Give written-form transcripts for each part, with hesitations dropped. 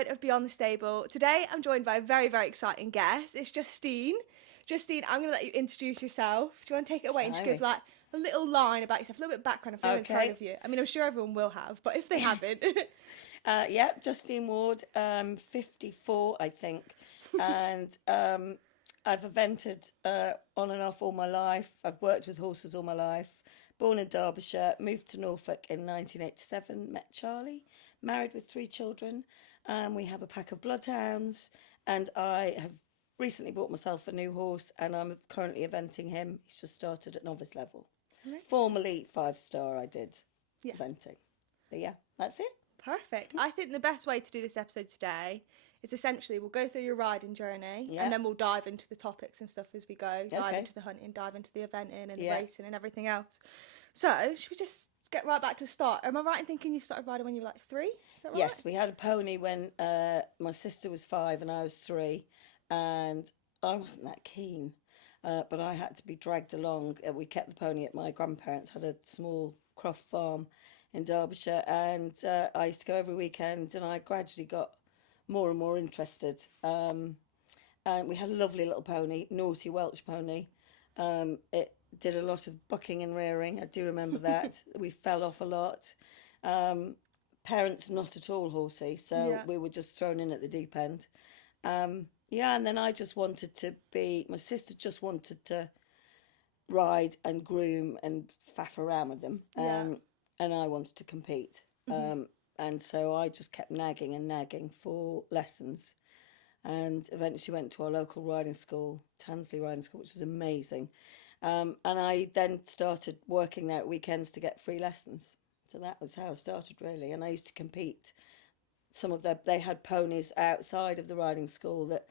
episode of Beyond the Stable. Today I'm joined by a very, very exciting guest. It's Justine. Justine, I'm going to let you introduce yourself. Do you want to take it away and just give like a little line about yourself, a little bit of background if anyone's heard of you? I mean, I'm sure everyone will have, but if they haven't. Yeah, Justine Ward, 54, I think. And I've evented on and off all my life. I've worked with horses all my life. Born in Derbyshire, moved to Norfolk in 1987, met Charlie, married with 3 children. We have a pack of bloodhounds, and I have recently bought myself a new horse, and I'm currently eventing him. He's just started at novice level. Right. Formerly 5-star, I did eventing. But yeah, that's it. Perfect. I think the best way to do this episode today is essentially we'll go through your riding journey and then we'll dive into the topics and stuff as we go. Dive into the hunting, dive into the eventing and the racing and everything else. So, should we just get right back to the start? Am I right in thinking you started riding when you were like 3? Is that right? Yes, we had a pony when my sister was 5 and I was 3, and I wasn't that keen. But I had to be dragged along. We kept the pony at my grandparents' had a small croft farm in Derbyshire, and I used to go every weekend, and I gradually got more and more interested. And we had a lovely little pony, naughty Welsh pony. It did a lot of bucking and rearing. I do remember that. We fell off a lot. Parents not at all horsey, so we were just thrown in at the deep end. And then I just wanted to be, my sister just wanted to ride and groom and faff around with them. And I wanted to compete. And so I just kept nagging and nagging for lessons. And eventually went to our local riding school, Tansley Riding School, which was amazing. And I then started working there at weekends to get free lessons. So that was how I started, really. And I used to compete. They had ponies outside of the riding school that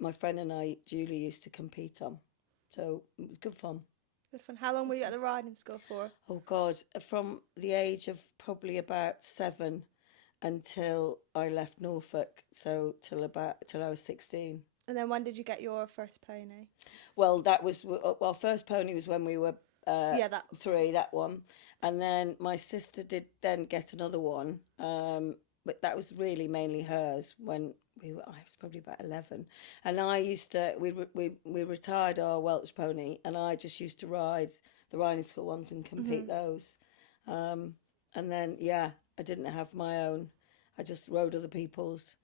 my friend and I, Julie, used to compete on. So it was good fun. Good fun. How long were you at the riding school for? Oh God, from the age of probably about 7 until I left Norfolk. So till I was 16. And then when did you get your first pony? Well, first pony was when we were 3, that one. And then my sister did then get another one. But that was really mainly hers when I was probably about 11. And I used to, we retired our Welsh pony, and I just used to ride the riding school ones and compete those. And then, I didn't have my own. I just rode other people's,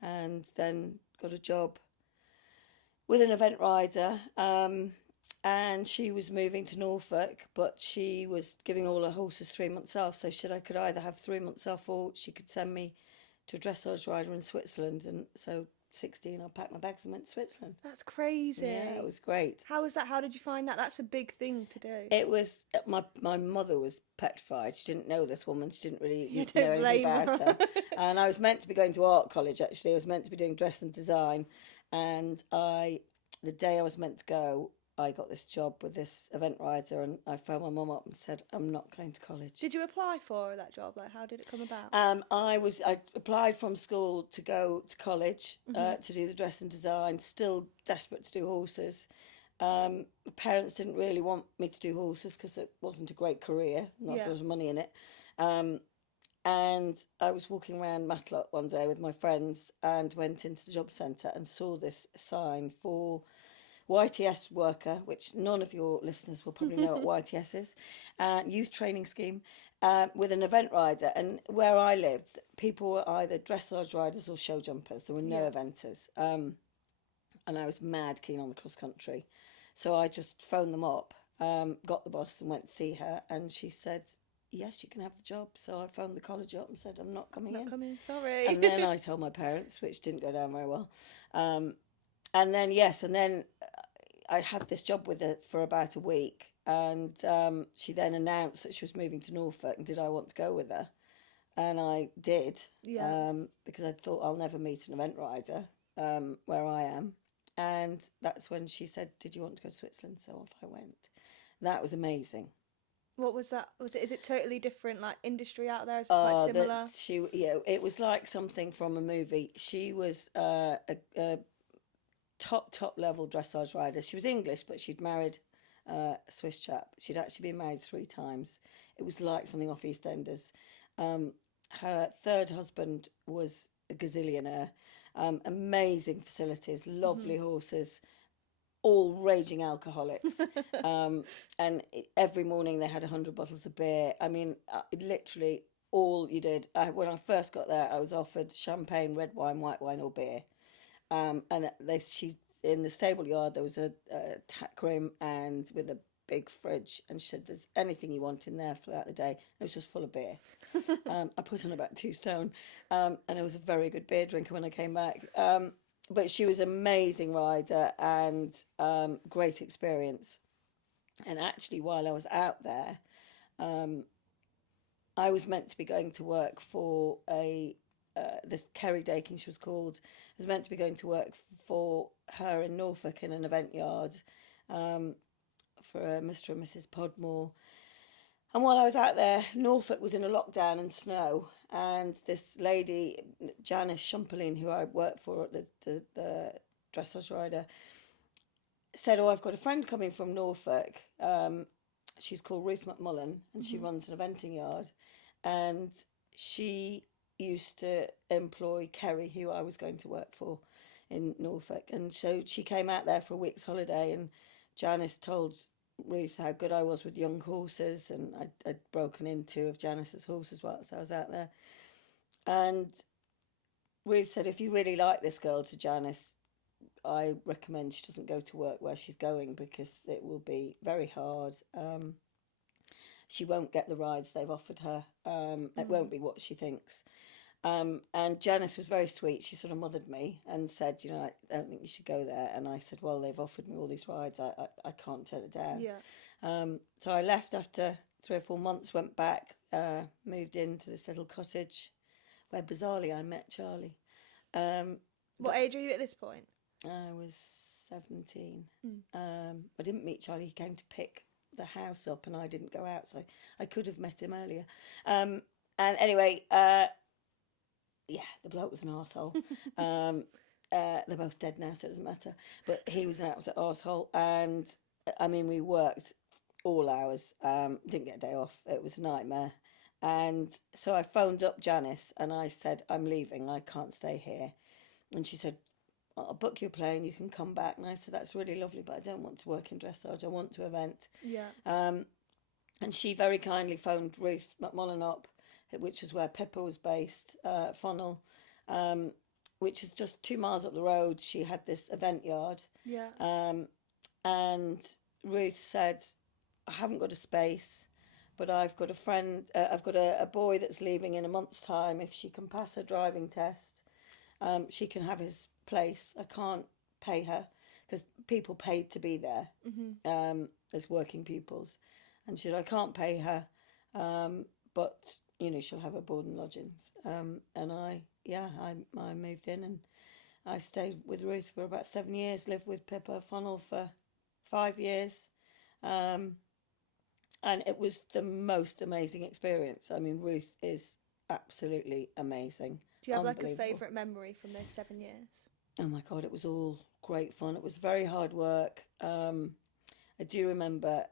and then got a job with an event rider. And she was moving to Norfolk, but she was giving all her horses 3 months off. So I could either have 3 months off, or she could send me to a dressage rider in Switzerland. And so 16, I packed my bags and went to Switzerland. That's crazy. Yeah, it was great. How was that? How did you find that? That's a big thing to do. It was, my mother was petrified. She didn't know this woman. She didn't really know anything about her. And I was meant to be going to art college, actually. I was meant to be doing dress and design. And the day I was meant to go, I got this job with this event rider, and I phoned my mum up and said, I'm not going to college. Did you apply for that job? Like, how did it come about? I applied from school to go to college to do the dress and design, still desperate to do horses. Parents didn't really want me to do horses because it wasn't a great career, not so much money in it. And I was walking around Matlock one day with my friends and went into the job centre and saw this sign for YTS worker, which none of your listeners will probably know what YTS is, youth training scheme, with an event rider. And where I lived, people were either dressage riders or show jumpers. There were no eventers. And I was mad keen on the cross country. So I just phoned them up, got the bus and went to see her. And she said, yes, you can have the job. So I phoned the college up and said, I'm not coming in. Not coming, sorry. And then I told my parents, which didn't go down very well. And then I had this job with her for about a week, and she then announced that she was moving to Norfolk, and did I want to go with her? And I did, because I thought I'll never meet an event rider where I am. And that's when she said, did you want to go to Switzerland? So off I went. That was amazing. What was that? Is it totally different, like industry out there? Is it quite similar? It was like something from a movie. She was a top level dressage rider. She was English, but she'd married a Swiss chap. She'd actually been married 3 times. It was like something off EastEnders. Her third husband was a gazillionaire. Amazing facilities, lovely horses, all raging alcoholics. And every morning they had 100 bottles of beer. I mean, literally all you did. When I first got there, I was offered champagne, red wine, white wine, or beer. And she in the stable yard there was a tack room and with a big fridge, and she said, "There's anything you want in there throughout the day." It was just full of beer. I put on about 2 stone, and I was a very good beer drinker when I came back. But she was an amazing rider and great experience. And actually, while I was out there, I was meant to be going to work for this Kerry Dakin, she was called. I was meant to be going to work for her in Norfolk in an event yard for Mr. and Mrs. Podmore. And while I was out there, Norfolk was in a lockdown and snow. And this lady, Janice Shumperline, who I worked for, the dressage rider, said, "Oh, I've got a friend coming from Norfolk. She's called Ruth McMullen, and she runs an eventing yard. And she used to employ Kerry, who I was going to work for in Norfolk. And so she came out there for a week's holiday, and Janice told Ruth how good I was with young horses, and I'd broken in 2 of Janice's horses whilst I was out there. And Ruth said, "If you really like this girl," to Janice, "I recommend she doesn't go to work where she's going, because it will be very hard. She won't get the rides they've offered her. It won't be what she thinks." And Janice was very sweet. She sort of mothered me and said, "I don't think you should go there." And I said, "Well, they've offered me all these rides. I can't turn it down." Yeah. So I left after 3 or 4 months, went back, moved into this little cottage where bizarrely I met Charlie. What age are you at this point? I was 17. I didn't meet Charlie. He came to pick the house up and I didn't go out, so I could have met him earlier. And anyway, the bloke was an arsehole. They're both dead now, so it doesn't matter. But he was an absolute arsehole. And I mean, we worked all hours, didn't get a day off. It was a nightmare. And so I phoned up Janice and I said, "I'm leaving, I can't stay here." And she said, "I'll book your plane, you can come back." And I said, "That's really lovely, but I don't want to work in dressage, I want to event." Yeah. And she very kindly phoned Ruth McMullen up, which is where Pippa was based, Funnel, which is just 2 miles up the road. She had this event yard. Yeah. And Ruth said, "I haven't got a space, but I've got a friend, I've got a boy that's leaving in a month's time. If she can pass her driving test, she can have his place. I can't pay her, because people paid to be there as working pupils." And she said, "I can't pay her, but she'll have her board and lodgings." And I moved in and I stayed with Ruth for about 7 years, lived with Pippa Funnel for 5 years. And it was the most amazing experience. I mean, Ruth is absolutely amazing. Do you have like a favourite memory from those 7 years? Oh my God, it was all great fun. It was very hard work. I do remember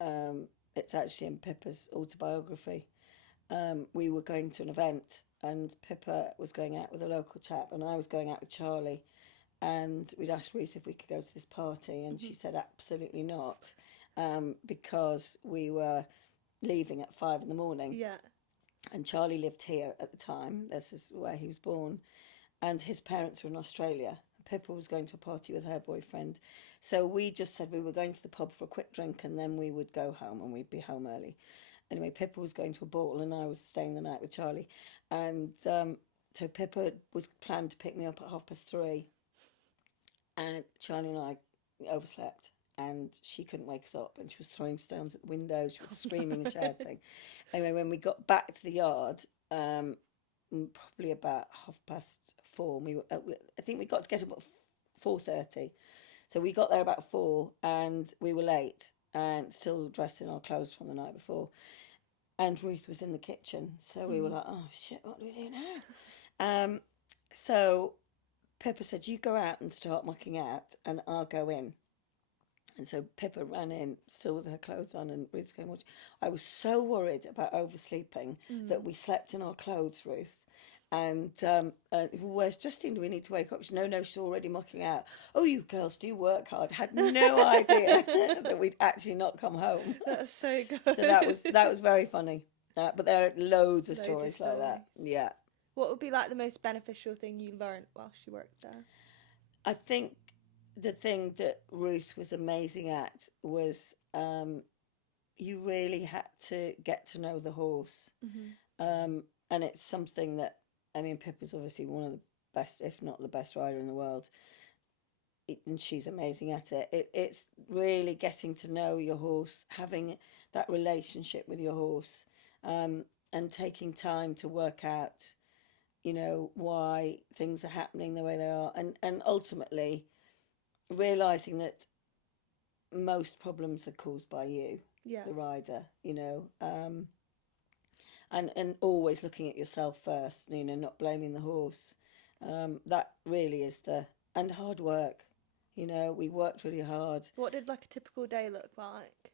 it's actually in Pippa's autobiography. We were going to an event and Pippa was going out with a local chap and I was going out with Charlie, and we'd asked Ruth if we could go to this party, and she said absolutely not, because we were leaving at 5 a.m. Yeah. And Charlie lived here at the time. This is where he was born. And his parents were in Australia. Pippa was going to a party with her boyfriend. So we just said we were going to the pub for a quick drink and then we would go home and we'd be home early. Anyway, Pippa was going to a ball and I was staying the night with Charlie. And so Pippa was planned to pick me up at 3:30. And Charlie and I overslept. And she couldn't wake us up, and she was throwing stones at the window. She was screaming and shouting. Anyway, when we got back to the yard, probably about 4:30, I think we got to get up at 4:30. So we got there about 4, and we were late, and still dressed in our clothes from the night before. And Ruth was in the kitchen, so we were like, "Oh shit, what do we do now?" So Pippa said, "You go out and start mucking out, and I'll go in." And so Pippa ran in, still with her clothes on, and Ruth's going, "Watch." I was so worried about oversleeping that we slept in our clothes, Ruth. And where's Justine? Do we need to wake up? She said, no, she's already mucking out. Oh, you girls do work hard. Had no idea that we'd actually not come home. That's so good. So that was very funny. But there are loads of stories like that. Yeah. What would be like the most beneficial thing you learned whilst you worked there? I think the thing that Ruth was amazing at was you really had to get to know the horse. Mm-hmm. And it's something that, I mean, Pippa's obviously one of the best, if not the best rider in the world. And she's amazing at it. It's really getting to know your horse, having that relationship with your horse, and taking time to work out, you know, why things are happening the way they are, and ultimately realising that most problems are caused by you, the rider, you know, and always looking at yourself first, you know, not blaming the horse. That really is and hard work. You know, we worked really hard. What did like a typical day look like?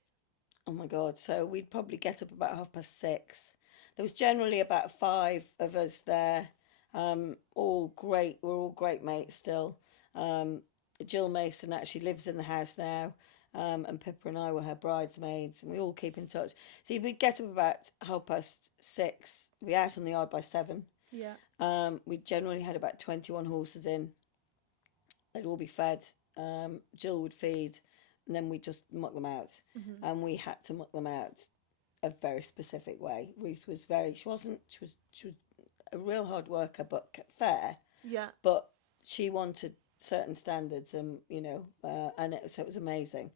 Oh my God. So we'd probably get up about 6:30. There was generally about 5 of us there. All great. We're all great mates still. Jill Mason actually lives in the house now. And Pippa and I were her bridesmaids, and we all keep in touch. So we'd get up about 6:30. We'd be out on the yard by 7. Yeah. We generally had about 21 horses in. They'd all be fed. Jill would feed, and then we'd just muck them out. Mm-hmm. And we had to muck them out a very specific way. Ruth was she was a real hard worker, but fair. Yeah. But she wanted certain standards, and you know, so it was amazing.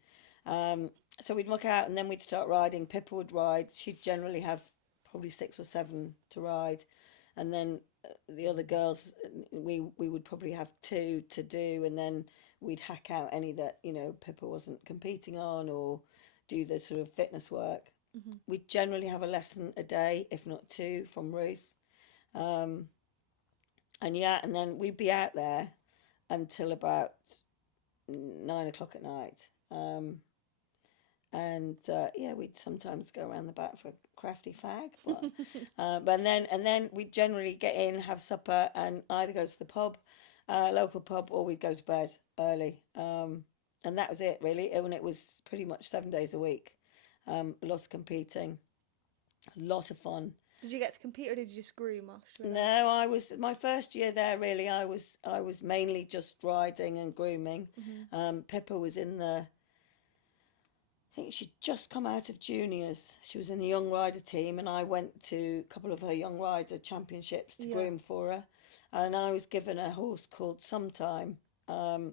So we'd muck out, and then we'd start riding. Pippa would ride. She'd generally have probably 6 or 7 to ride, and then the other girls, we would probably have 2 to do, and then we'd hack out any that, you know, Pippa wasn't competing on, or do the sort of fitness work. Mm-hmm. We'd generally have a lesson a day, if not 2, from Ruth. And then we'd be out there until about 9 o'clock at night. We'd sometimes go around the back for a crafty fag, but and then we'd generally get in, have supper, and either go to the pub, local pub, or we'd go to bed early. And that was it really. And it was pretty much 7 days a week. A lot of competing, a lot of fun. Did you get to compete, or did you just groom after? No, I was my first year there. Really, I was mainly just riding and grooming. Mm-hmm. Pippa was in I think she'd just come out of juniors. She was in the young rider team, and I went to a couple of her young rider championships to groom for her. And I was given a horse called Sometime. I've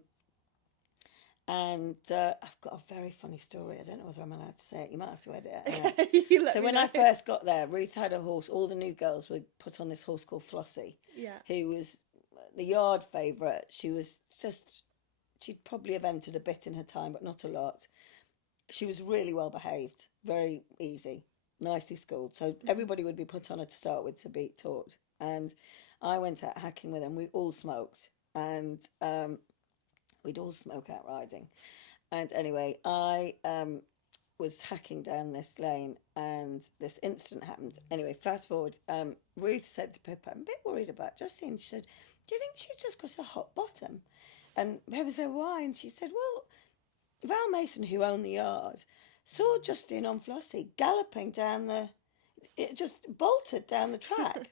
got a very funny story. I don't know whether I'm allowed to say it. You might have to edit it. So when I first got there, Ruth had a horse. All the new girls were put on this horse called Flossie, who was the yard favourite. She'd probably have entered a bit in her time, but not a lot. She was really well behaved, very easy, nicely schooled. So everybody would be put on her to start with to be taught. And I went out hacking with them. We all smoked, and we'd all smoke out riding. And anyway, I was hacking down this lane, and this incident happened. Anyway, fast forward, Ruth said to Pippa, I'm a bit worried about Justine. She said, do you think she's just got a hot bottom? And Pippa said, why? And she said, well, Val Mason, who owned the yard, saw Justine on Flossie galloping it just bolted down the track.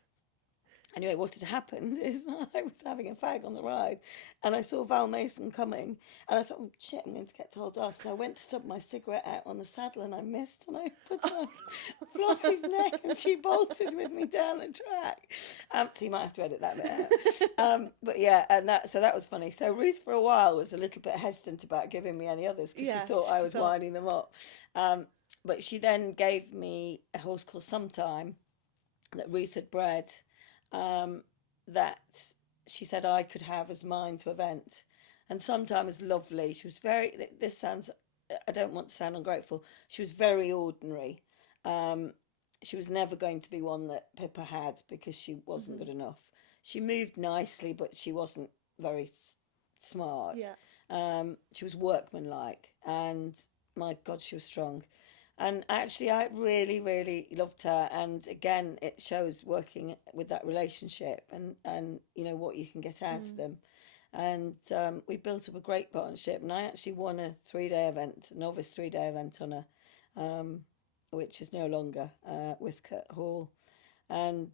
Anyway, what had happened is I was having a fag on the ride, and I saw Val Mason coming, and I thought, oh, shit, I'm going to get told off. So I went to stub my cigarette out on the saddle, and I missed, and I put on Flossie's neck, and she bolted with me down the track. So you might have to edit that bit out. But yeah, so that was funny. So Ruth, for a while, was a little bit hesitant about giving me any others, because she thought I was winding them up. But she then gave me a horse called Sometime that Ruth had bred, that she said I could have as mine to event. And Sometime was lovely. She was I don't want to sound ungrateful, she was very ordinary. She was never going to be one that Pippa had, because she wasn't good enough. She moved nicely, but she wasn't very smart. She was workmanlike, and my God, she was strong. And actually, I really, really loved her. And again, it shows working with that relationship and what you can get out of them. And we built up a great partnership. And I actually won a 3-day event, a novice 3-day event on her, which is no longer with Kurt Hall. And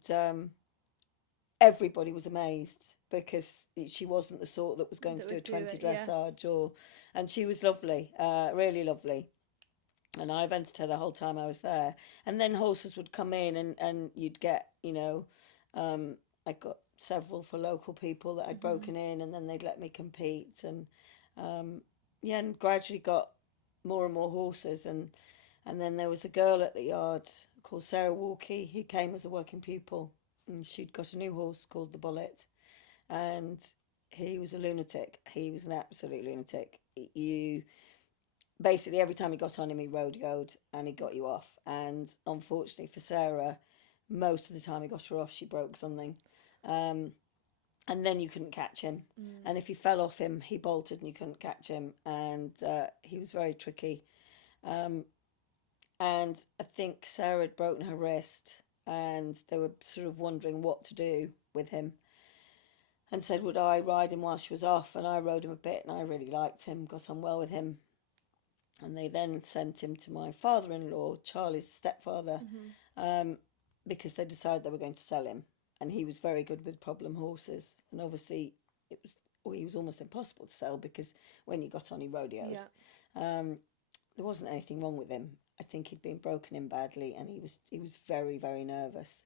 everybody was amazed because she wasn't the sort that was going to do a 20 dressage. And she was lovely, really lovely. And I evented her the whole time I was there. And then horses would come in and you'd get, I got several for local people that I'd broken in, and then they'd let me compete. And and gradually got more and more horses. And then there was a girl at the yard called Sarah Walkie who came as a working pupil. And she'd got a new horse called the Bullet. And he was a lunatic. He was an absolute lunatic. Basically, every time he got on him, he rodeoed and he got you off. And unfortunately for Sarah, most of the time he got her off, she broke something. And then you couldn't catch him. And if you fell off him, he bolted and you couldn't catch him. And he was very tricky. And I think Sarah had broken her wrist and they were sort of wondering what to do with him. And said, would I ride him while she was off? And I rode him a bit and I really liked him, got on well with him. And they then sent him to my father-in-law, Charlie's stepfather, because they decided they were going to sell him. And he was very good with problem horses. And obviously, he was almost impossible to sell because when you got on, he rodeoed. Yeah. There wasn't anything wrong with him. I think he'd been broken in badly, and he was very, very nervous.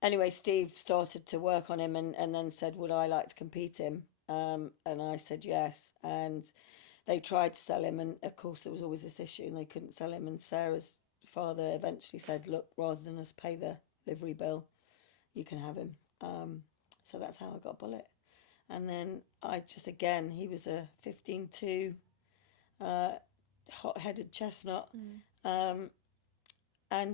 Anyway, Steve started to work on him and then said, would I like to compete him? And I said yes. And they tried to sell him, and of course there was always this issue and they couldn't sell him. And Sarah's father eventually said, look, rather than us pay the livery bill, you can have him. So that's how I got Bullet. And then he was a 15-2 hot-headed chestnut. And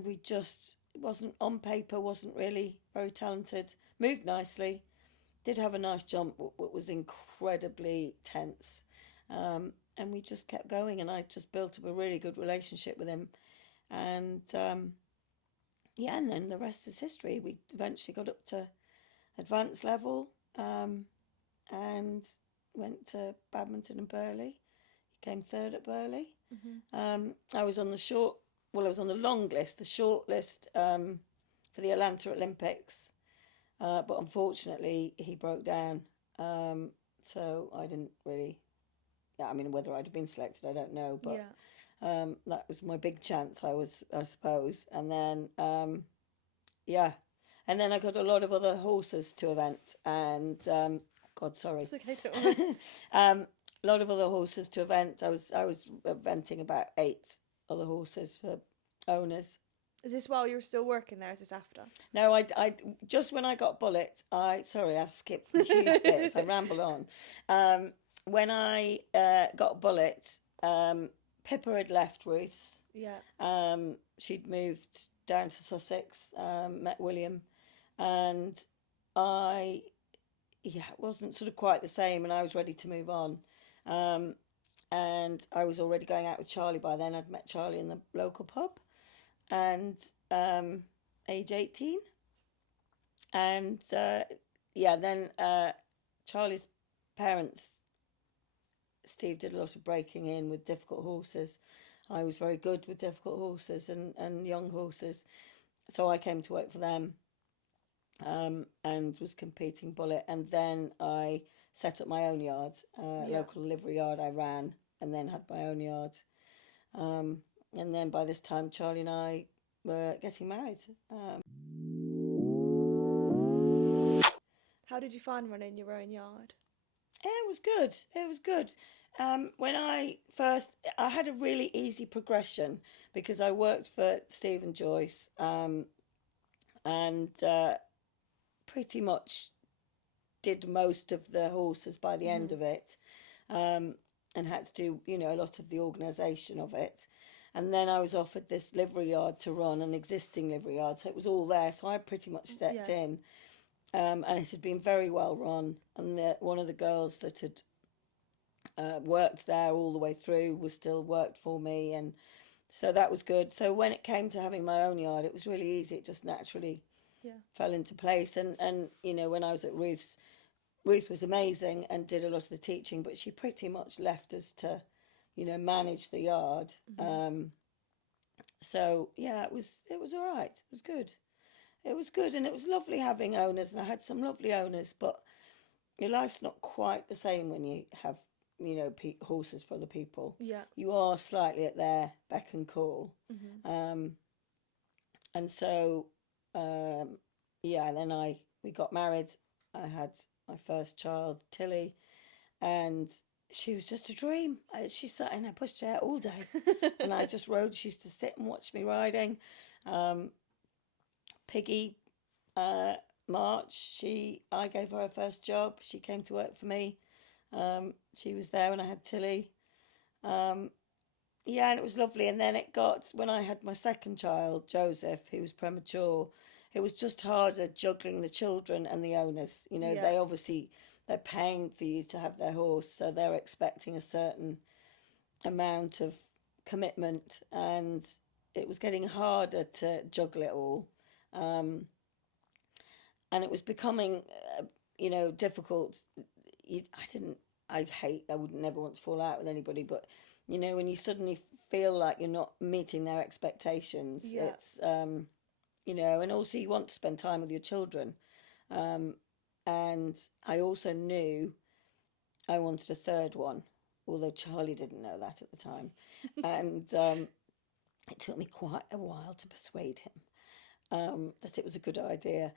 we just wasn't on paper, wasn't really very talented, moved nicely, did have a nice jump, but was incredibly tense. And we just kept going, and I just built up a really good relationship with him. And and then the rest is history. We eventually got up to advanced level and went to Badminton and Burghley. He came third at Burghley. I was on the long list, the short list for the Atlanta Olympics. But unfortunately, he broke down. So I didn't really... I mean, whether I'd have been selected, I don't know. But that was my big chance, I suppose. And then, And then I got a lot of other horses to event. And, God, sorry. It's okay, don't worry. A lot of other horses to event. I was eventing about 8 other horses for owners. Is this while you were still working there? Is this after? No, I just when I got Bullet, I've skipped the huge bits. I ramble on. When I got Bullet, Pippa had left Ruth's. Yeah. She'd moved down to Sussex, met William, and it wasn't sort of quite the same, and I was ready to move on. And I was already going out with Charlie by then. I'd met Charlie in the local pub, and age 18. And then Charlie's parents, Steve, did a lot of breaking in with difficult horses. I was very good with difficult horses and young horses. So I came to work for them and was competing Bullet. And then I set up my own yard, local livery yard I ran, and then had my own yard. And then by this time, Charlie and I were getting married. How did you find running your own yard? It was good. When I had a really easy progression because I worked for Steve and Joyce and pretty much did most of the horses by the end of it and had to do, a lot of the organisation of it. And then I was offered this livery yard to run, an existing livery yard, so it was all there. So I pretty much stepped in. And it had been very well run. And one of the girls that had worked there all the way through, was still worked for me, and so that was good. So when it came to having my own yard, it was really easy. It just naturally fell into place. And you know, when I was at Ruth's, Ruth was amazing and did a lot of the teaching, but she pretty much left us to, you know, manage the yard. So yeah, it was all right. It was good. It was good, and it was lovely having owners, and I had some lovely owners. But your life's not quite the same when you have, you know, horses for other people. Yeah, you are slightly at their beck and call. And so yeah, and then we got married. I had my first child, Tilly, and she was just a dream. She sat in her pushchair all day, and I just rode. She used to sit and watch me riding. Piggy, March, I gave her first job. She came to work for me. She was there when I had Tilly. Yeah, and it was lovely. And then when I had my second child, Joseph, who was premature, it was just harder juggling the children and the owners. You know, they're paying for you to have their horse, so they're expecting a certain amount of commitment, and it was getting harder to juggle it all. And it was becoming, you know, difficult. I would never want to fall out with anybody, but, you know, when you suddenly feel like you're not meeting their expectations, it's, you know, and also you want to spend time with your children. And I also knew I wanted a third one, although Charlie didn't know that at the time. And it took me quite a while to persuade him that it was a good idea.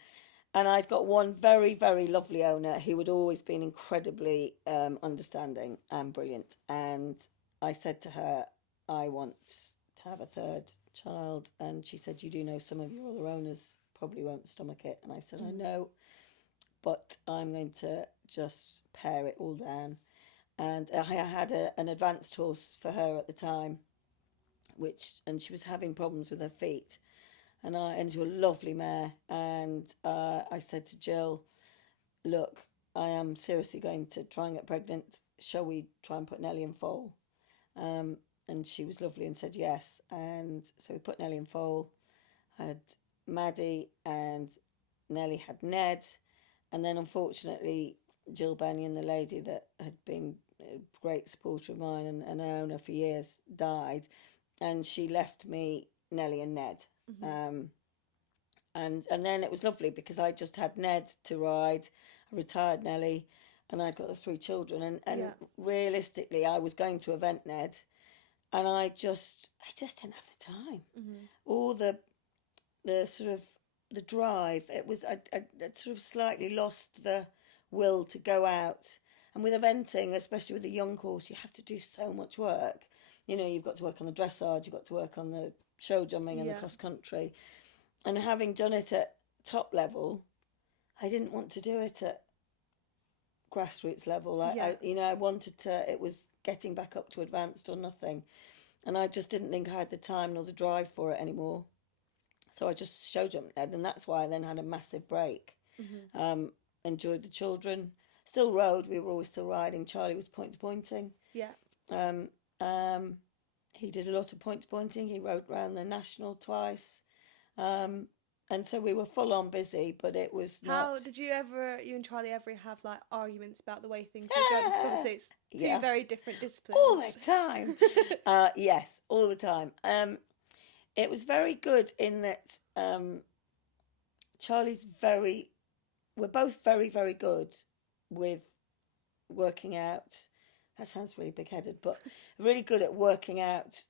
And I'd got one very, very lovely owner who had always been incredibly understanding and brilliant. And I said to her, I want to have a third child. And she said, you do know some of your other owners probably won't stomach it. And I said, I know, but I'm going to just pare it all down. And I had an advanced horse for her at the time, and she was having problems with her feet. And she was a lovely mare. And I said to Jill, look, I am seriously going to try and get pregnant. Shall we try and put Nellie in foal? And she was lovely and said yes. And so we put Nellie in foal. I had Maddie, and Nellie had Ned. And then unfortunately, Jill Bennion, the lady that had been a great supporter of mine and an owner for years, died. And she left me Nellie and Ned. And then it was lovely because I just had Ned to ride. I retired Nellie, and I'd got the 3 children. And realistically, I was going to event Ned, and I just didn't have the time. All the sort of the drive. It was I sort of slightly lost the will to go out. And with eventing, especially with a young horse, you have to do so much work. You know, you've got to work on the dressage, you've got to work on the show jumping and the cross country. And having done it at top level, I didn't want to do it at grassroots level. I wanted to, it was getting back up to advanced or nothing. And I just didn't think I had the time nor the drive for it anymore. So I just show jumped Ned, and that's why I then had a massive break. Enjoyed the children, still rode, we were always still riding. Charlie was point to pointing. He did a lot of point to pointing. He rode around the national twice. And so we were full on busy, but it was not... How did you and Charlie ever have like arguments about the way things were going? Because obviously it's two very different disciplines. All the time. Yes, all the time. It was very good in that we're both very, very good with working out. That sounds really big-headed, but really good at working out,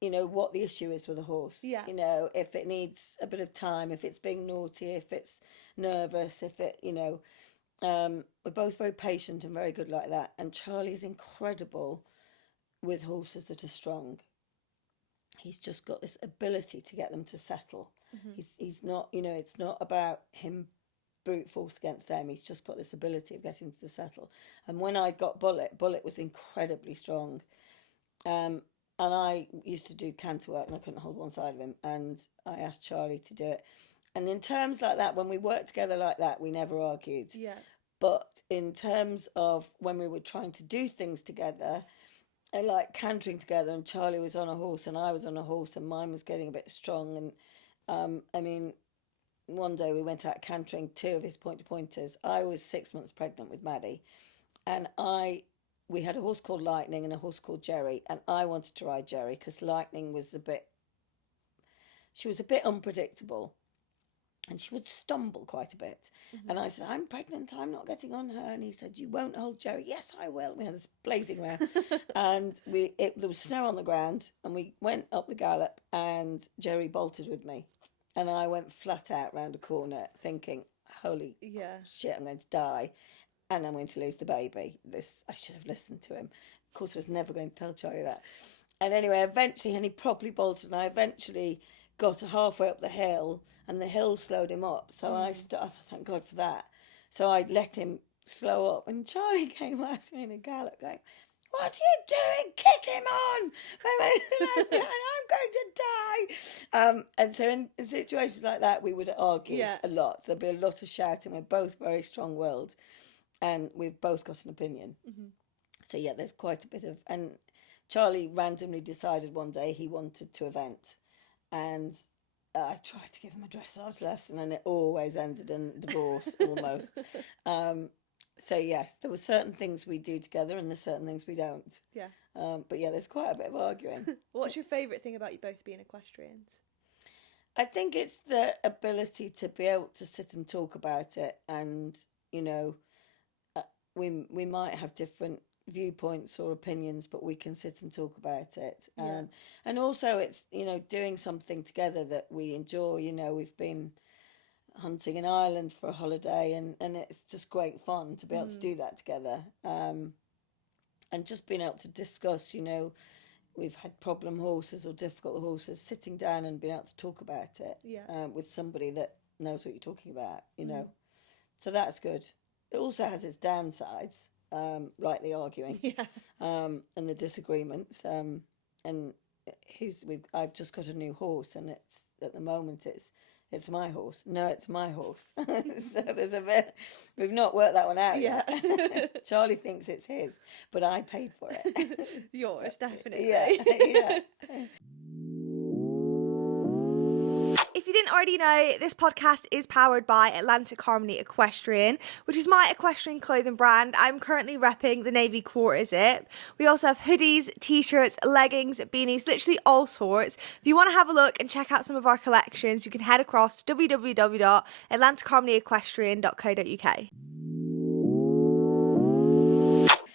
you know, what the issue is with a horse. You know, if it needs a bit of time, if it's being naughty, if it's nervous, if it, you know, we're both very patient and very good like that. And Charlie's incredible with horses that are strong. He's just got this ability to get them to settle. He's not, you know, it's not about him brute force against them. He's just got this ability of getting them to settle. And when I got Bullet was incredibly strong. And I used to do canter work, and I couldn't hold one side of him. And I asked Charlie to do it. And in terms like that, when we worked together like that, we never argued. But in terms of when we were trying to do things together, like cantering together, and Charlie was on a horse and I was on a horse and mine was getting a bit strong. And I mean, one day we went out cantering 2 of his pointers. I was 6 months pregnant with Maddie, and we had a horse called Lightning and a horse called Jerry, and I wanted to ride Jerry because Lightning was a bit unpredictable, and she would stumble quite a bit. Mm-hmm. And I said, I'm pregnant, I'm not getting on her. And he said, you won't hold Jerry? Yes, I will. We had this blazing row. And there was snow on the ground, and we went up the gallop, and Jerry bolted with me. And I went flat out round a corner thinking, holy shit, I'm going to die. And I'm going to lose the baby. I should have listened to him. Of course, I was never going to tell Charlie that. And anyway, eventually, and he properly bolted, and I eventually got halfway up the hill, and the hill slowed him up. So I thought, thank God for that. So I let him slow up, and Charlie came past me in a gallop going, what are you doing? Kick him on! I said, I'm going to die. And so in situations like that, we would argue a lot. There'd be a lot of shouting. We're both very strong-willed, and we've both got an opinion. Mm-hmm. So yeah, there's quite a bit of... And Charlie randomly decided one day he wanted to event, and I tried to give him a dressage lesson, and it always ended in divorce, almost. So yes, there were certain things we do together, and there's certain things we don't. Yeah. But yeah, there's quite a bit of arguing. What's your favourite thing about you both being equestrians? I think it's the ability to be able to sit and talk about it, and we might have different viewpoints or opinions, but we can sit and talk about it. And also it's doing something together that we enjoy. We've been hunting in Ireland for a holiday, and it's just great fun to be able to do that together, and just being able to discuss, we've had problem horses or difficult horses, sitting down and being able to talk about it with somebody that knows what you're talking about, so that's good. It also has its downsides, like the arguing and the disagreements, and I've just got a new horse, and it's at the moment it's my horse. No, it's my horse. So there's a bit. We've not worked that one out yet. Charlie thinks it's his, but I paid for it. Yours, definitely. Yeah. If you didn't already know, this podcast is powered by Atlantic Harmony Equestrian, which is my equestrian clothing brand. I'm currently repping the navy quarter zip. We also have hoodies, t-shirts, leggings, beanies, literally all sorts. If you want to have a look and check out some of our collections, you can head across to www.atlanticharmonyequestrian.co.uk.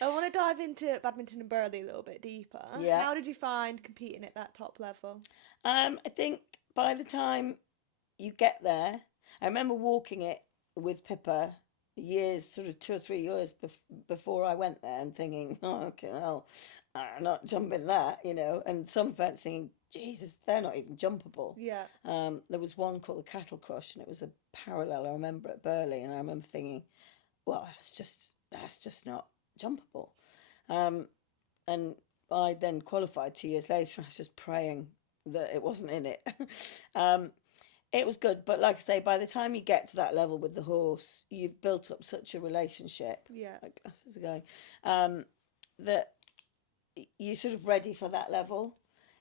I want to dive into Badminton and Burghley a little bit deeper. Yeah. How did you find competing at that top level? I think by the time you get there, I remember walking it with Pippa years, sort of 2 or 3 years before I went there, and thinking, oh, okay, well, I'm not jumping that, and some fans thinking, Jesus, they're not even jumpable. Yeah. There was one called the Cattle Crush, and it was a parallel, I remember, at Burghley, and I remember thinking, well, that's just not jumpable. And I then qualified 2 years later, and I was just praying that it wasn't in it. It was good, but like I say, by the time you get to that level with the horse, you've built up such a relationship. Yeah, my glasses are going. That you're sort of ready for that level.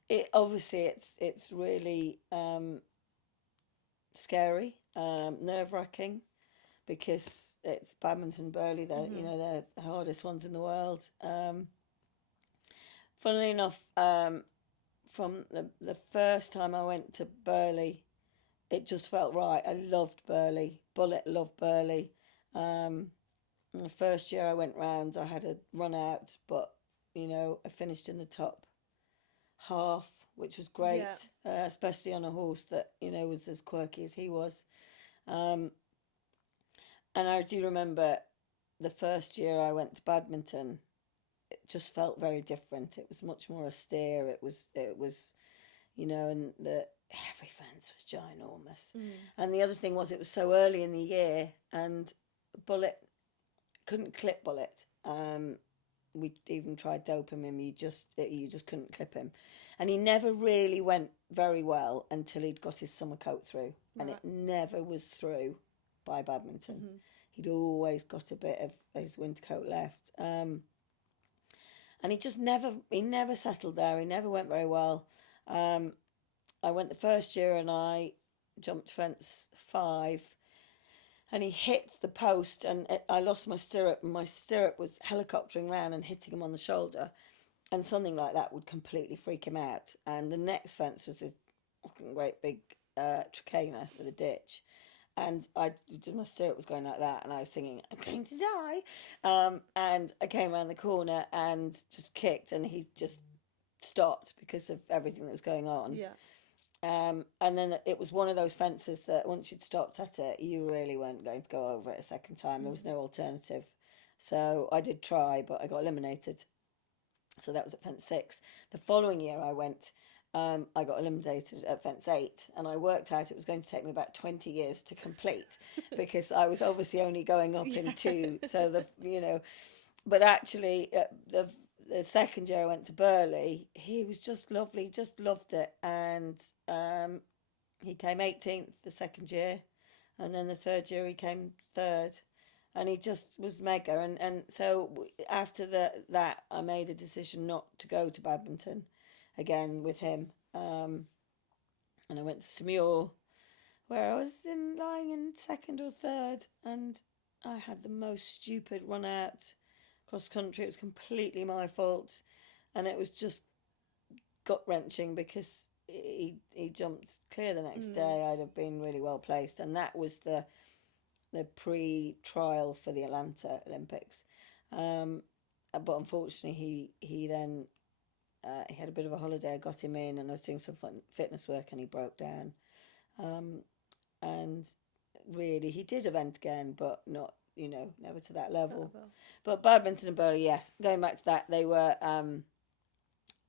It's really scary, nerve-wracking, because it's Badminton and Burghley. They're the hardest ones in the world. Funnily enough, from the first time I went to Burghley, it just felt right. I loved Burghley. Bullet loved Burghley. The first year I went round, I had a run out, but I finished in the top half, which was great, especially on a horse that was as quirky as he was. And I do remember the first year I went to Badminton, it just felt very different. It was much more austere. It was and every fence was ginormous. And the other thing was, it was so early in the year, and Bullet couldn't clip Bullet. We even tried doping him. You just couldn't clip him, and he never really went very well until he'd got his summer coat through, and it never was through by Badminton. He'd always got a bit of his winter coat left. And he just never settled there. He never went very well. I went the first year and I jumped fence 5, and he hit the post, and I lost my stirrup, and my stirrup was helicoptering round and hitting him on the shoulder, and something like that would completely freak him out. And the next fence was this fucking great big trachena with a ditch, and my stirrup was going like that, and I was thinking, I'm going to die. And I came around the corner and just kicked, and he just stopped because of everything that was going on. Yeah. And then it was one of those fences that once you'd stopped at it, you really weren't going to go over it a second time. There was no alternative. So I did try, but I got eliminated. So that was at fence 6. The following year I went, I got eliminated at fence 8, and I worked out it was going to take me about 20 years to complete because I was obviously only going up in 2. So but actually the second year I went to Burghley, he was just lovely, just loved it. And he came 18th the second year, and then the third year he came 3rd, and he just was mega. And so after that I made a decision not to go to badminton again with him. And I went to Smure, where I was lying in 2nd or 3rd, and I had the most stupid run out cross country. It was completely my fault, and it was just gut wrenching because he jumped clear the next day. I'd have been really well placed, and that was the pre-trial for the Atlanta Olympics. But unfortunately, he then he had a bit of a holiday. I got him in, and I was doing some fitness work, and he broke down. And really, he did event again, but not, never to that level. But Badminton and Burghley, yes, going back to that, they were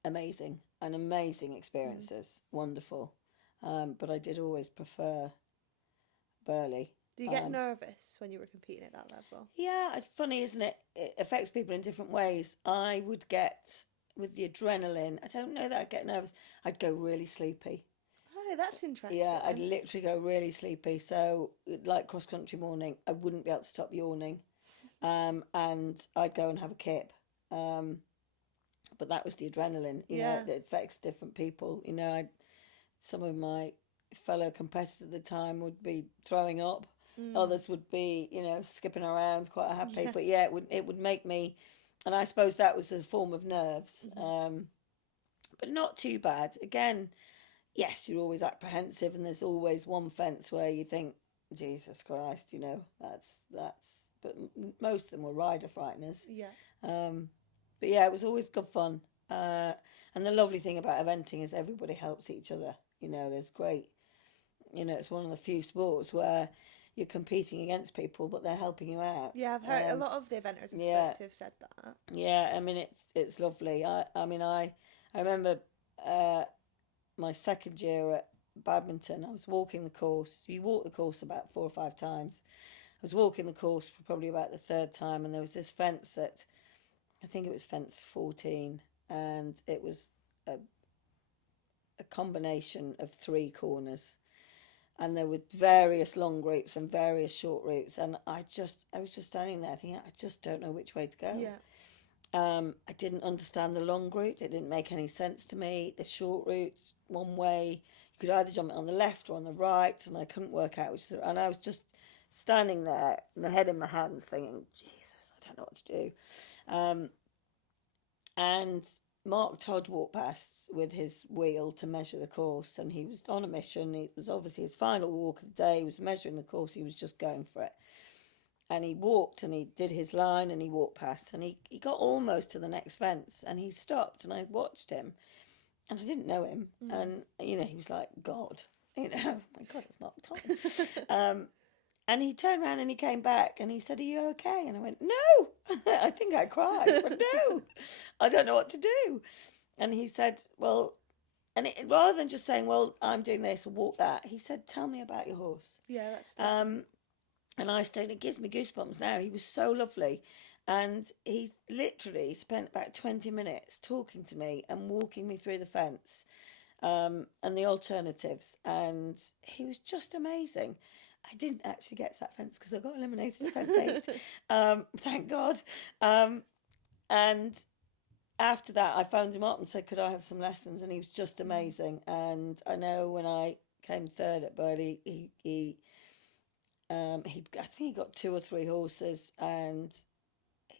amazing experiences, wonderful. But I did always prefer Burghley. Do you get nervous when you were competing at that level? Yeah, it's funny, isn't it? It affects people in different ways. I would get, with the adrenaline, I don't know that I'd get nervous. I'd go really sleepy. Oh, that's interesting. Yeah, I'd literally go really sleepy. So, like cross-country morning, I wouldn't be able to stop yawning. And I'd go and have a kip. But that was the adrenaline, you know, that affects different people. Some of my fellow competitors at the time would be throwing up. Others would be, skipping around quite happy. But it would make me, and I suppose that was a form of nerves. But not too bad. Again, yes, you're always apprehensive, and there's always one fence where you think, Jesus Christ, that's. But most of them were rider frighteners. Yeah. But yeah, it was always good fun. And the lovely thing about eventing is everybody helps each other. There's great. It's one of the few sports where you're competing against people, but they're helping you out. Yeah, I've heard a lot of the eventers I've spoken to have said that. Yeah, I mean it's lovely. I remember my second year at badminton. I was walking the course. You walk the course about 4 or 5 times. I was walking the course for probably about the 3rd time, and there was this fence at, I think it was fence 14, and it was a combination of 3 corners, and there were various long routes and various short routes, and I was just standing there thinking, I just don't know which way to go. Yeah. I didn't understand the long route. It didn't make any sense to me. The short routes, one way, you could either jump it on the left or on the right, and I couldn't work out which. And I was just standing there, my head in my hands, thinking, Jesus, I don't know what to do. And Mark Todd walked past with his wheel to measure the course, and he was on a mission. It was obviously his final walk of the day. He was measuring the course. He was just going for it. And he walked, and he did his line, and he walked past, and he got almost to the next fence, and he stopped, and I watched him, and I didn't know him. And, he was like, God, my God, it's Mark Todd. And he turned around and he came back and he said, are you okay? And I went, no. I think I cried, but no, I don't know what to do. And he said, well, rather than just saying, well, I'm doing this or walk that, he said, tell me about your horse. Yeah, that's and I stayed, it gives me goosebumps now. He was so lovely. And he literally spent about 20 minutes talking to me and walking me through the fence and the alternatives. And he was just amazing. I didn't actually get to that fence because I got eliminated at fence 8. Thank God. And after that, I phoned him up and said, could I have some lessons? And he was just amazing. And I know when I came third at Burghley, I think he got 2 or 3 horses, and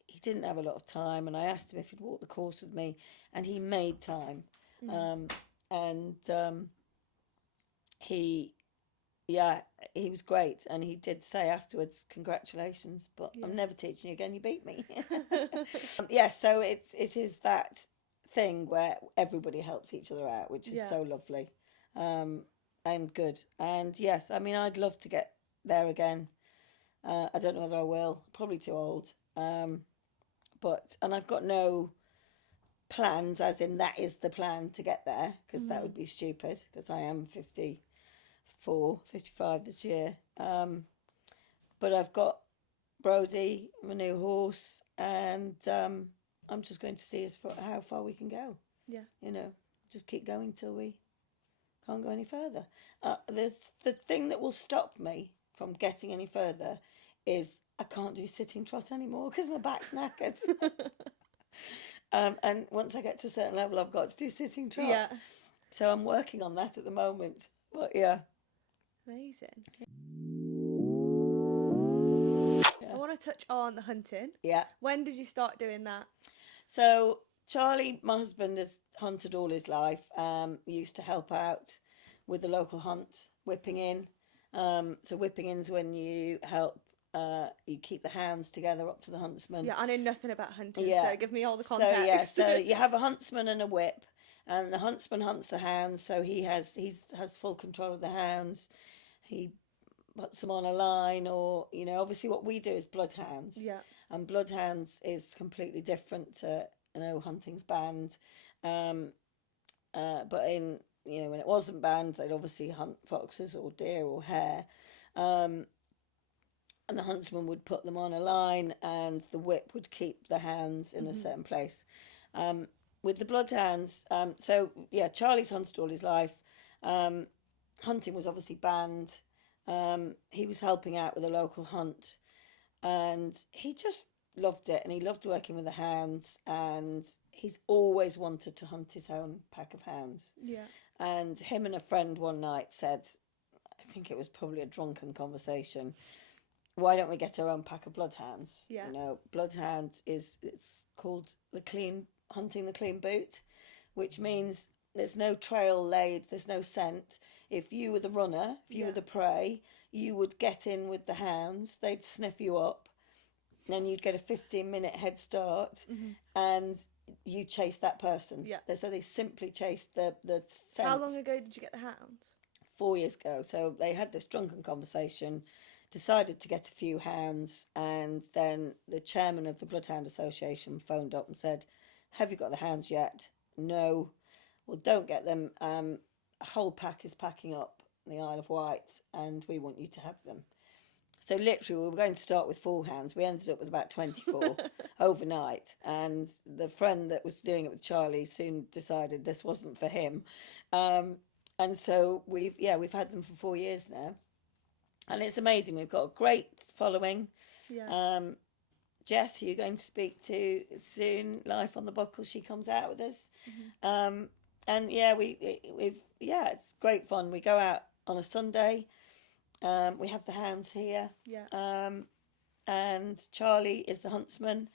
he didn't have a lot of time. And I asked him if he'd walk the course with me, and he made time. He was great, and he did say afterwards, congratulations, but I'm never teaching you again, you beat me. So it is that thing where everybody helps each other out, which is so lovely, and good. And yes, I mean, I'd love to get there again. I don't know whether I will, probably too old, and I've got no plans, as in that is the plan to get there, because that would be stupid, because I am 55 this year. But I've got Brody, my new horse, and I'm just going to see how far we can go. Yeah. Just keep going till we can't go any further. The thing that will stop me from getting any further is I can't do sitting trot anymore because my back's knackered. And once I get to a certain level, I've got to do sitting trot. Yeah. So I'm working on that at the moment. But yeah. Amazing. I want to touch on the hunting. Yeah. When did you start doing that? So Charlie, my husband, has hunted all his life. Used to help out with the local hunt, whipping in. So whipping in is when you help. You keep the hounds together up to the huntsman. Yeah, I know nothing about hunting, so give me all the context. So you have a huntsman and a whip, and the huntsman hunts the hounds. So he has full control of the hounds. He puts them on a line, or obviously what we do is bloodhounds. Yeah, and bloodhounds is completely different to hunting's banned. But in when it wasn't banned, they'd obviously hunt foxes or deer or hare. And the huntsman would put them on a line, and the whip would keep the hounds in a certain place. With the bloodhounds, Charlie's hunted all his life. Hunting was obviously banned. He was helping out with a local hunt, and he just loved it, and he loved working with the hounds, and he's always wanted to hunt his own pack of hounds. Yeah. And him and a friend one night said, I think it was probably a drunken conversation, why don't we get our own pack of bloodhounds? Yeah. Bloodhound it's called hunting the clean boot, which means there's no trail laid, there's no scent. If you were the runner, if you were the prey, you would get in with the hounds, they'd sniff you up, then you'd get a 15-minute head start, and you chase that person. Yeah. So they simply chased the scent. How long ago did you get the hounds? 4 years ago. So they had this drunken conversation, decided to get a few hounds, and then the chairman of the Bloodhound Association phoned up and said, have you got the hounds yet? No. Well, don't get them. A whole pack is packing up the Isle of Wight, and we want you to have them. So literally we were going to start with 4 hounds. We ended up with about 24 overnight, and the friend that was doing it with Charlie soon decided this wasn't for him. And so we've had them for 4 years now. And it's amazing. We've got a great following. Yeah. Jess, who you're going to speak to soon, live on the buckle, she comes out with us. And it's great fun. We go out on a Sunday. We have the hounds here. Yeah. And Charlie is the huntsman.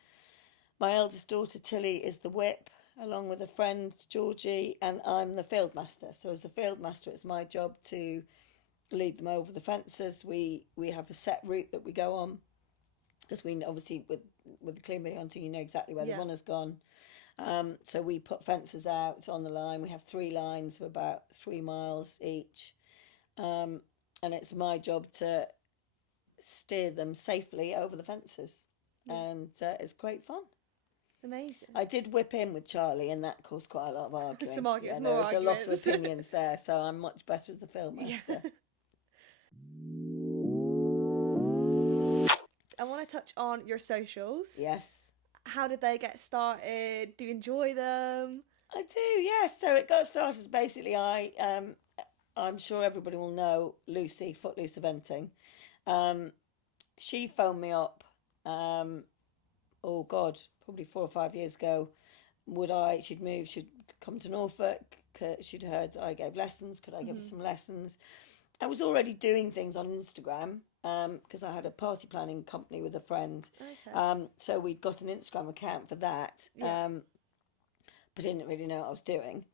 My eldest daughter Tilly is the whip, along with a friend Georgie, and I'm the field master. So as the field master, it's my job to lead them over the fences. We have a set route that we go on, because we obviously with the clean boot hunting, you know exactly where the runner's gone. So we put fences out on the line. We have 3 lines of about 3 miles each, and it's my job to steer them safely over the fences. And it's great fun. Amazing. I did whip in with Charlie, and that caused quite a lot of arguing. Some arguments, more arguments. There's a lot of opinions there, so I'm much better as the film master. Yeah. I want to touch on your socials. Yes. How did they get started? Do you enjoy them? I do, yes. So it got started basically, I'm sure everybody will know Lucy, Footloose Eventing. She phoned me up, oh God, probably 4 or 5 years ago. She'd moved, she'd come to Norfolk, she'd heard I gave lessons, could I give her some lessons? I was already doing things on Instagram because I had a party planning company with a friend. Okay. So we'd got an Instagram account for that, but didn't really know what I was doing.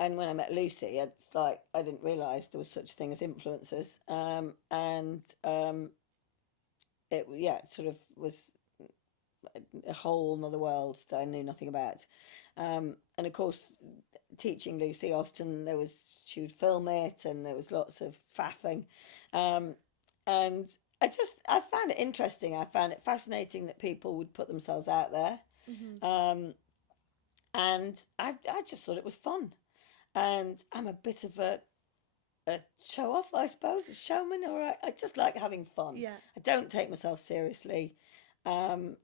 And when I met Lucy, I didn't realise there was such a thing as influencers. It sort of was a whole nother world that I knew nothing about. And of course, teaching Lucy, often she would film it, and there was lots of faffing. And I found it interesting. I found it fascinating that people would put themselves out there. And I just thought it was fun. And I'm a bit of a show off, I suppose, a showman, or I just like having fun. Yeah. I don't take myself seriously. I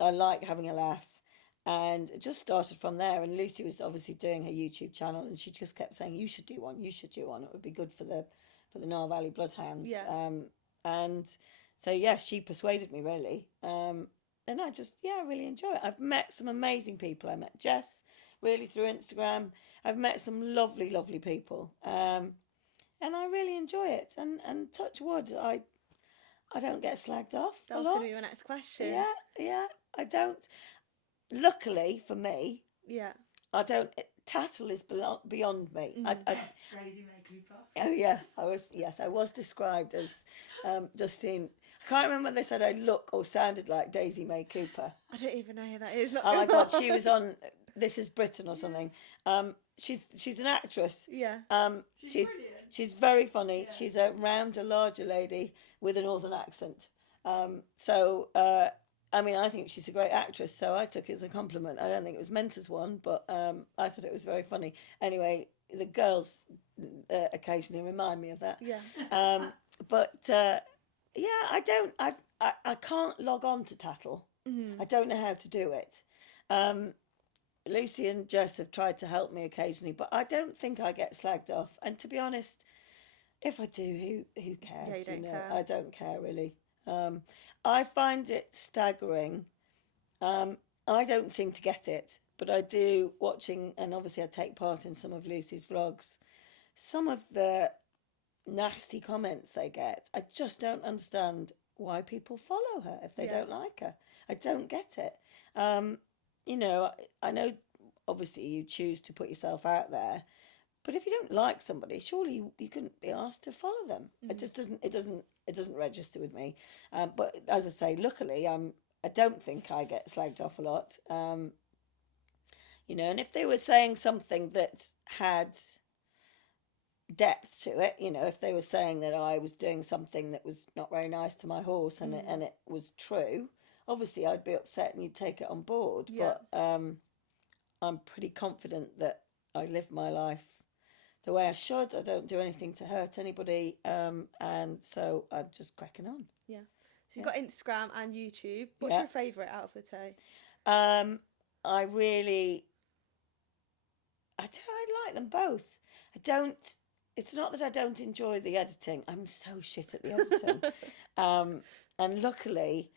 like having a laugh. And it just started from there. And Lucy was obviously doing her YouTube channel, and she just kept saying, you should do one. It would be good for the Nile Valley Bloodhounds. Yeah. And so, she persuaded me, really. And I really enjoy it. I've met some amazing people. I met Jess, really, through Instagram. I've met some lovely, lovely people. And I really enjoy it. And touch wood, I don't get slagged off. That was going to be my next question. Yeah, I don't. Luckily for me, I don't. Tattle is beyond me. Daisy May Cooper. Oh yeah, I was described as Justine. I can't remember what they said I look or sounded like Daisy May Cooper. I don't even know who that is. Oh my God, she was on This Is Britain or something. She's an actress. Yeah. She's very funny. Yeah. She's a larger lady with a northern accent. I think she's a great actress, so I took it as a compliment. I don't think it was meant as one, but I thought it was very funny. Anyway, the girls occasionally remind me of that. Yeah. I can't log on to Tattle. I don't know how to do it. Lucy and Jess have tried to help me occasionally, but I don't think I get slagged off. And to be honest, if I do, who cares? Yeah, you don't care. I don't care, really. I find it staggering. I don't seem to get it, but I do watching, and obviously I take part in some of Lucy's vlogs. Some of the nasty comments they get, I just don't understand why people follow her if they don't like her. I don't get it. I know obviously you choose to put yourself out there, but if you don't like somebody, surely you couldn't be asked to follow them. It just doesn't register with me. But as I say, luckily I don't think I get slagged off a lot. And if they were saying something that had depth to it, if they were saying that I was doing something that was not very nice to my horse and it was true, obviously I'd be upset and you'd take it on board. Yeah. But I'm pretty confident that I live my life the way I should. I don't do anything to hurt anybody, and so I'm just cracking on. Yeah. So you've got Instagram and YouTube. What's your favourite out of the two? I like them both. It's not that I don't enjoy the editing. I'm so shit at the editing. And luckily,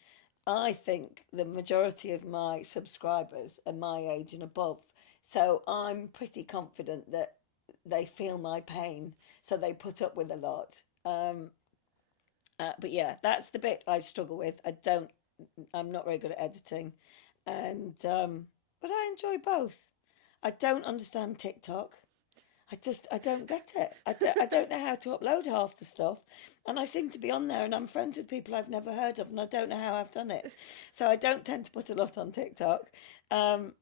I think the majority of my subscribers are my age and above. So I'm pretty confident that they feel my pain, so they put up with a lot. But that's the bit I struggle with. I'm not very good at editing, and but I enjoy both. I don't understand TikTok. I don't get it. I don't know how to upload half the stuff, and I seem to be on there, and I'm friends with people I've never heard of, and I don't know how I've done it. So I don't tend to put a lot on TikTok. But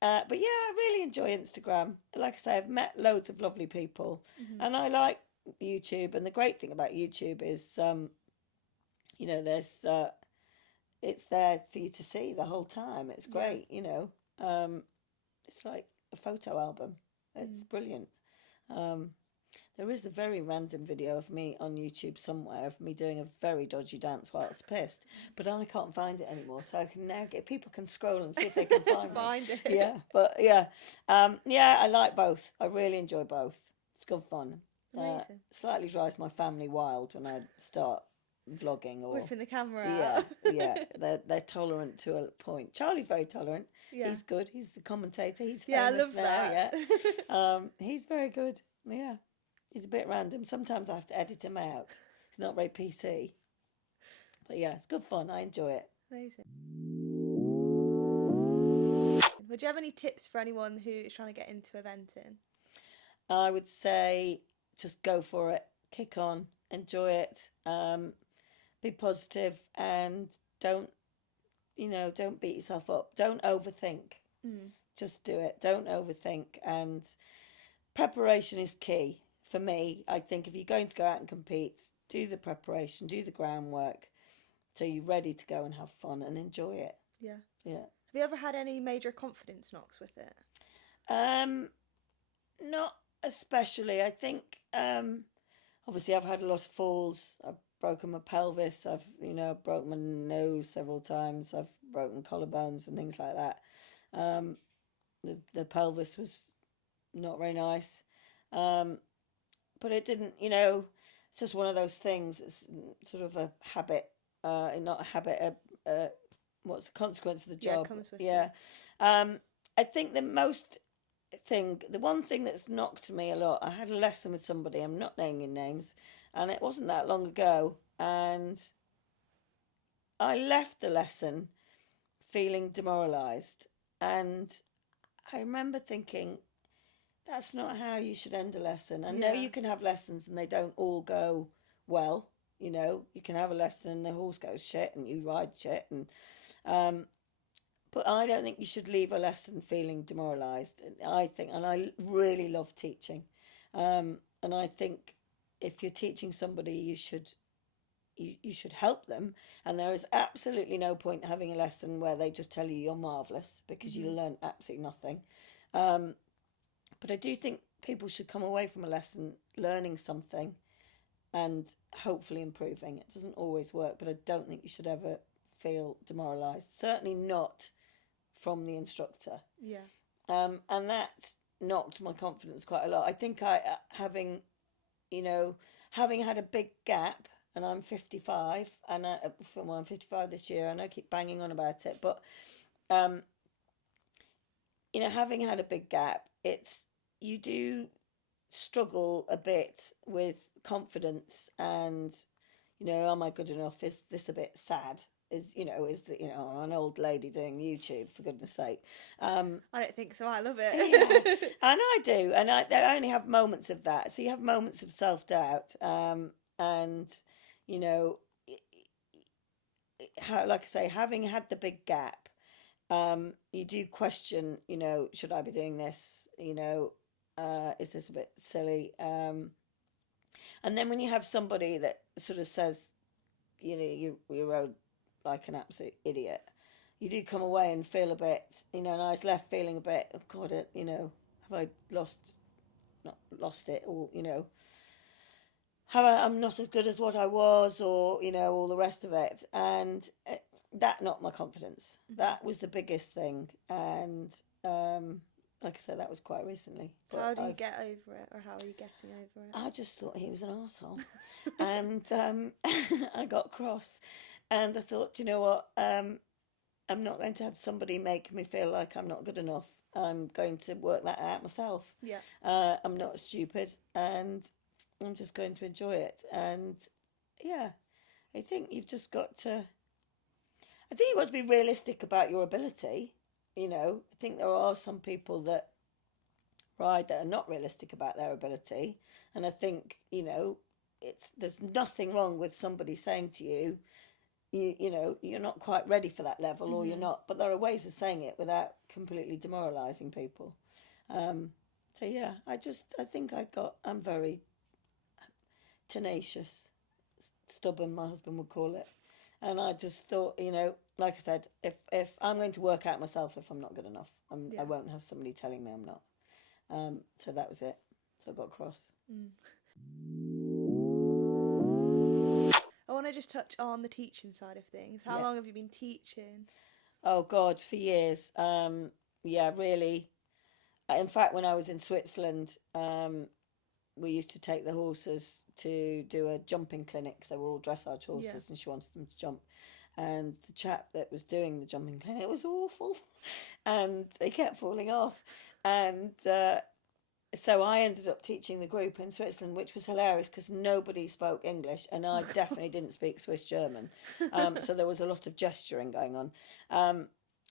I really enjoy Instagram. Like I say, I've met loads of lovely people, and I like YouTube. And the great thing about YouTube is, it's there for you to see the whole time. It's great, It's like a photo album. It's brilliant. There is a very random video of me on YouTube somewhere of me doing a very dodgy dance whilst pissed, but I can't find it anymore. So I can now people can scroll and see if they can find it. Yeah, but I like both. I really enjoy both. It's good fun. Amazing. Slightly drives my family wild when I start vlogging or whipping the camera out. Yeah. They're tolerant to a point. Charlie's very tolerant. Yeah. He's good. He's the commentator. He's I famous love now. that. Yeah. He's very good. Yeah. He's a bit random. Sometimes I have to edit him out. He's not very PC. But yeah, it's good fun. I enjoy it. Amazing. Would you have any tips for anyone who is trying to get into eventing? I would say just go for it. Kick on. Enjoy it. Be positive and don't beat yourself up. Don't overthink. Just do it. Don't overthink. And preparation is key for me. I think if you're going to go out and compete, do the preparation, do the groundwork, so you're ready to go and have fun and enjoy it. Yeah. Yeah. Have you ever had any major confidence knocks with it? Not especially. I think obviously I've had a lot of falls. I've broken my pelvis. I've broken my nose several times. I've broken collarbones and things like that. The pelvis was not very nice, but it didn't. It's just one of those things. It's sort of a habit, not a habit. What's the consequence of the job? Yeah, it comes with it. I think the one thing that's knocked me a lot. I had a lesson with somebody. I'm not naming names, and it wasn't that long ago. And I left the lesson feeling demoralised, and I remember thinking, that's not how you should end a lesson. I know you can have lessons and they don't all go well. You can have a lesson and the horse goes shit and you ride shit, and but I don't think you should leave a lesson feeling demoralised. I think, and I really love teaching, and I think if you're teaching somebody, you should help them, and there is absolutely no point having a lesson where they just tell you you're marvellous, because you learn absolutely nothing. But I do think people should come away from a lesson learning something and hopefully improving. It doesn't always work, but I don't think you should ever feel demoralised. Certainly not from the instructor. Yeah. And that knocked my confidence quite a lot. I think having had a big gap, and I'm 55, and I'm 55 this year, and I keep banging on about it, but having had a big gap, you do struggle a bit with confidence, and am I good enough? Is this a bit sad? Is an old lady doing YouTube, for goodness sake? I don't think so. I love it. Yeah, and I do, and I only have moments of that. So you have moments of self-doubt, and like I say, having had the big gap, you do question, should I be doing this? Is this a bit silly? And then when you have somebody that sort of says, you rode like an absolute idiot, you do come away and feel a bit, and I was left feeling a bit, oh God, have I not lost it, or I'm not as good as what I was, or all the rest of it, and that knocked my confidence. That was the biggest thing, and like I said, that was quite recently. How do you get over it, or how are you getting over it? I just thought he was an arsehole. And I got cross, and I thought, you know what, I'm not going to have somebody make me feel like I'm not good enough. I'm going to work that out myself. Yeah. I'm not stupid, and I'm just going to enjoy it. And yeah, I think you've just got to be realistic about your ability. I think there are some people that ride that are not realistic about their ability, and I think there's nothing wrong with somebody saying to you, you're not quite ready for that level, or you're not. But there are ways of saying it without completely demoralising people. So yeah, I think I'm very tenacious, stubborn, my husband would call it. And I just thought, like I said, if I'm going to work out myself, if I'm not good enough, I won't have somebody telling me I'm not. So that was it. So I got cross. I want to just touch on the teaching side of things. How long have you been teaching? Oh God, for years. Yeah, really. In fact, when I was in Switzerland, we used to take the horses to do a jumping clinic because they were all dressage horses, and she wanted them to jump. And the chap that was doing the jumping clinic, it was awful, and he kept falling off. And so I ended up teaching the group in Switzerland, which was hilarious because nobody spoke English, and I definitely didn't speak Swiss German. So there was a lot of gesturing going on.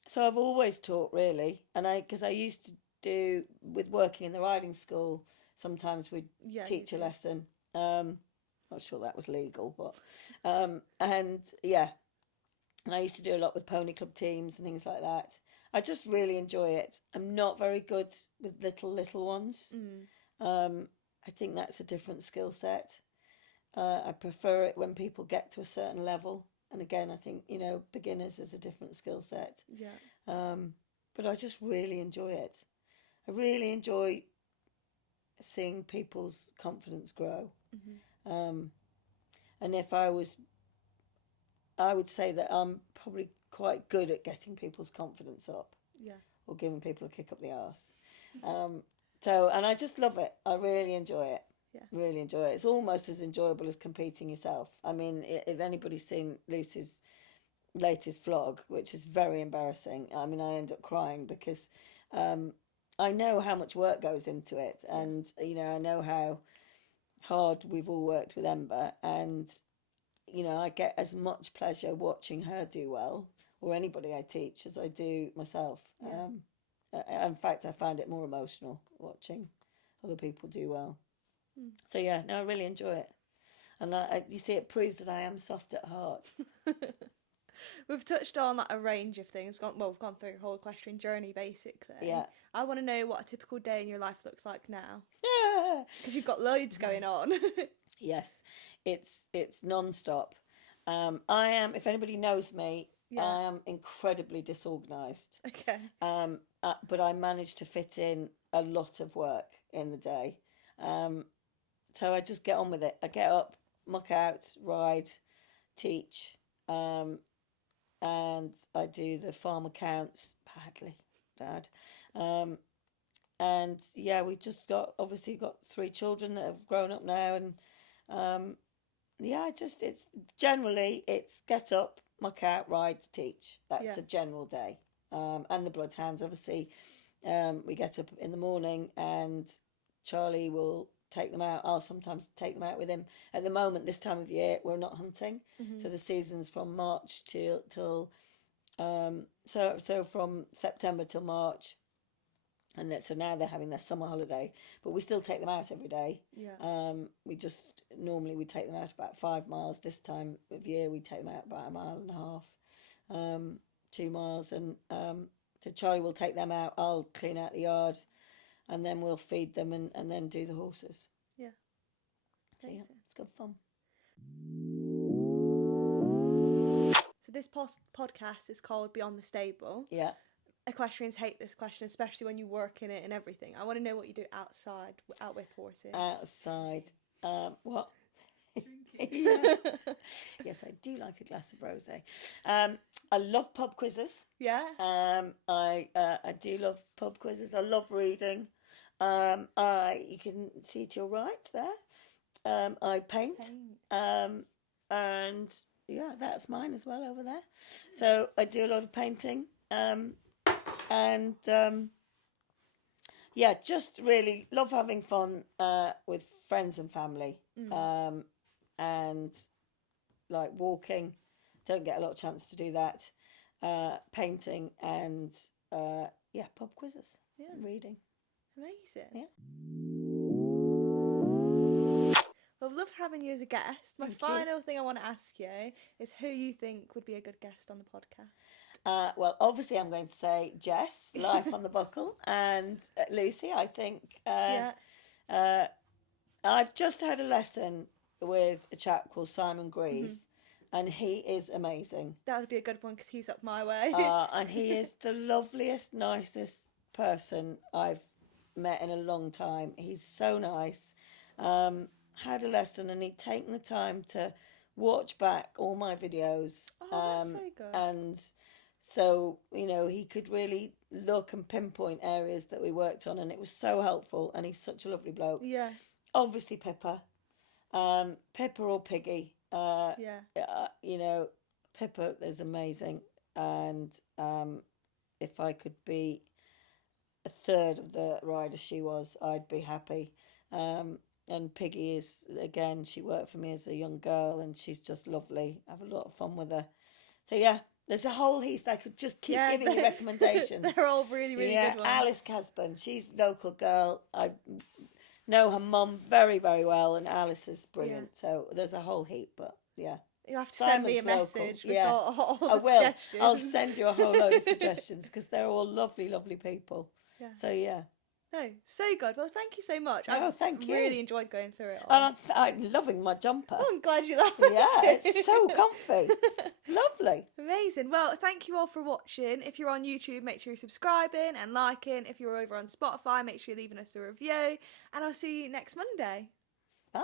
So I've always taught, really, and because I used to do, with working in the riding school, sometimes we'd teach a lesson. Not sure that was legal, but and I used to do a lot with pony club teams and things like that. I just really enjoy it. I'm not very good with little ones. I think that's a different skill set. I prefer it when people get to a certain level. And again, I think, beginners is a different skill set. But I just really enjoy it. I really enjoy seeing people's confidence grow. And if I would say that I'm probably quite good at getting people's confidence up. Or giving people a kick up the arse. And I just love it. I really enjoy it. Really enjoy it. It's almost as enjoyable as competing yourself. I mean, if anybody's seen Lucy's latest vlog, which is very embarrassing, I mean, I end up crying because I know how much work goes into it, and I know how hard we've all worked with Ember, and I get as much pleasure watching her do well, or anybody I teach, as I do myself. In fact, I find it more emotional watching other people do well. So I really enjoy it, and you see, it proves that I am soft at heart. We've touched on a range of things. We've gone through a whole equestrian journey, basically. I want to know what a typical day in your life looks like now, because you've got loads going on. Yes, it's non-stop. I am, if anybody knows me, I am incredibly disorganised. Okay. But I manage to fit in a lot of work in the day. So I just get on with it. I get up, muck out, ride, teach, and I do the farm accounts badly, Dad. And we just got 3 children that have grown up now, and it's get up, muck out, ride, teach. That's a general day. And the bloodhounds, obviously, we get up in the morning and Charlie will take them out. I'll sometimes take them out with him. At the moment, this time of year, we're not hunting, so the season's from March till so from September till March, and so now they're having their summer holiday, but we still take them out every day. We take them out about 5 miles. This time of year we take them out about 1.5 miles, 2 miles, and so Charlie will take them out, I'll clean out the yard, and then we'll feed them and then do the horses. So it's good fun. So this podcast is called Beyond the Stable. Equestrians hate this question, especially when you work in it and everything. I want to know what you do outside, out with horses. Outside. What? Yes, I do like a glass of rosé. I love pub quizzes. I do love pub quizzes. I love reading. You can see to your right there. I paint. And that's mine as well over there. So I do a lot of painting. Just really love having fun with friends and family. And like walking, don't get a lot of chance to do that. Painting and pub quizzes. Reading. Amazing. Well, I've loved having you as a guest. My final thing I want to ask you is who you think would be a good guest on the podcast. Well, obviously I'm going to say Jess, Life on the Buckle, and Lucy, I think. I've just had a lesson with a chap called Simon Grieve, and he is amazing. That would be a good one because he's up my way. And he is the loveliest, nicest person I've met in a long time. He's so nice. Had a lesson and he'd taken the time to watch back all my videos. That's so good. And so, he could really look and pinpoint areas that we worked on, and it was so helpful, and he's such a lovely bloke. obviously Pippa. Pippa or Piggy. You know, Pippa is amazing, and if I could be a third of the rider she was, I'd be happy. And Piggy is, again, she worked for me as a young girl, and she's just lovely. I have a lot of fun with her. So yeah, there's a whole list. I could just keep giving you recommendations. They're all really, really good ones. Alice Casburn, she's a local girl. I know her mum very, very well, and Alice is brilliant. So there's a whole heap, but yeah. You have to send me a message with all the suggestions. I'll send you a whole load of suggestions because they're all lovely, lovely people. Yeah. So yeah. No, so good. Well, thank you so much. Thank you. Really enjoyed going through it all. I'm loving my jumper. Oh, I'm glad you loved it. Yeah, it's so comfy. Lovely. Amazing. Well, thank you all for watching. If you're on YouTube, make sure you're subscribing and liking. If you're over on Spotify, make sure you're leaving us a review. And I'll see you next Monday. Bye.